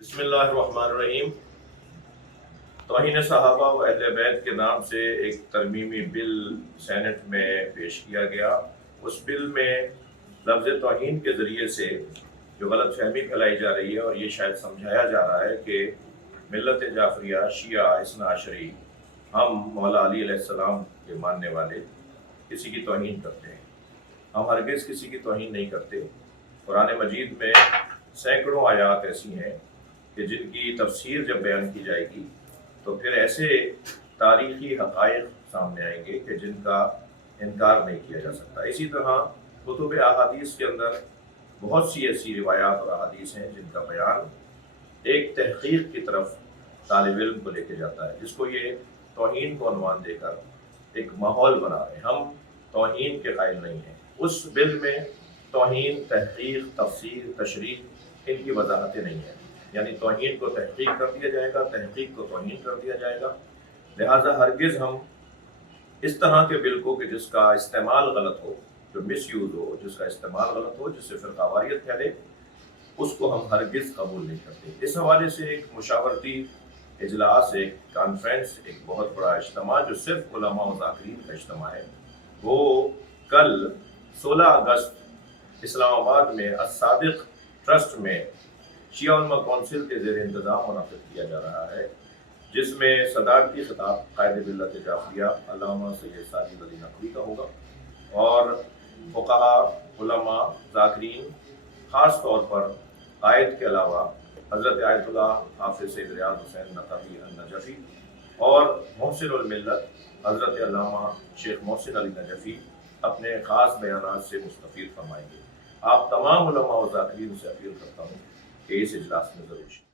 بسم اللہ الرحمن الرحیم۔ توہین صحابہ و اہل بیت کے نام سے ایک ترمیمی بل سینٹ میں پیش کیا گیا۔ اس بل میں لفظ توہین کے ذریعے سے جو غلط فہمی پھیلائی جا رہی ہے اور یہ شاید سمجھایا جا رہا ہے کہ ملت جعفریہ شیعہ اثنا عشری ہم مولا علی علیہ السلام کے ماننے والے کسی کی توہین کرتے ہیں۔ ہم ہرگز کسی کی توہین نہیں کرتے۔ قرآن مجید میں سینکڑوں آیات ایسی ہیں کہ جن کی تفسیر جب بیان کی جائے گی تو پھر ایسے تاریخی حقائق سامنے آئیں گے کہ جن کا انکار نہیں کیا جا سکتا۔ اسی طرح کتب احادیث کے اندر بہت سی ایسی روایات اور احادیث ہیں جن کا بیان ایک تحقیق کی طرف طالب علم کو لے کے جاتا ہے، جس کو یہ توہین کو عنوان دے کر ایک ماحول بنا رہے ہیں۔ ہم توہین کے قائل نہیں ہیں۔ اس بل میں توہین، تحقیق، تفسیر، تشریح ان کی وضاحتیں نہیں ہیں، یعنی توہین کو تحقیق کر دیا جائے گا، تحقیق کو توہین کر دیا جائے گا۔ لہٰذا ہرگز ہم اس طرح کے بل کو کہ جس کا استعمال غلط ہو، جو مس یوز ہو، جس کا استعمال غلط ہو، جس سے فرقہ واریت پھیلے، اس کو ہم ہرگز قبول نہیں کرتے۔ اس حوالے سے ایک مشاورتی اجلاس، ایک کانفرنس، ایک بہت بڑا اجتماع جو صرف علماء و ذاکرین کا اجتماع ہے، وہ کل 16 اگست اسلام آباد میں الصادق ٹرسٹ میں شیعہ علماء کونسل کے زیر انتظام منعقد کیا جا رہا ہے، جس میں صدارتی خطاب قائد ملت جعفریہ علامہ سید ساجد علی نقوی کا ہوگا، اور فقہاء، علماء، ذاکرین، خاص طور پر قائد کے علاوہ حضرت آیت اللہ حافظ سید ریاض حسین نقوی النجفی اور محسن الملت حضرت علامہ شیخ محسن علی نجفی اپنے خاص بیانات سے مستفید فرمائیں گے۔ آپ تمام علماء و ذاکرین سے اپیل کرتا ہوں کہ اس اجلاس میں ضرور شریک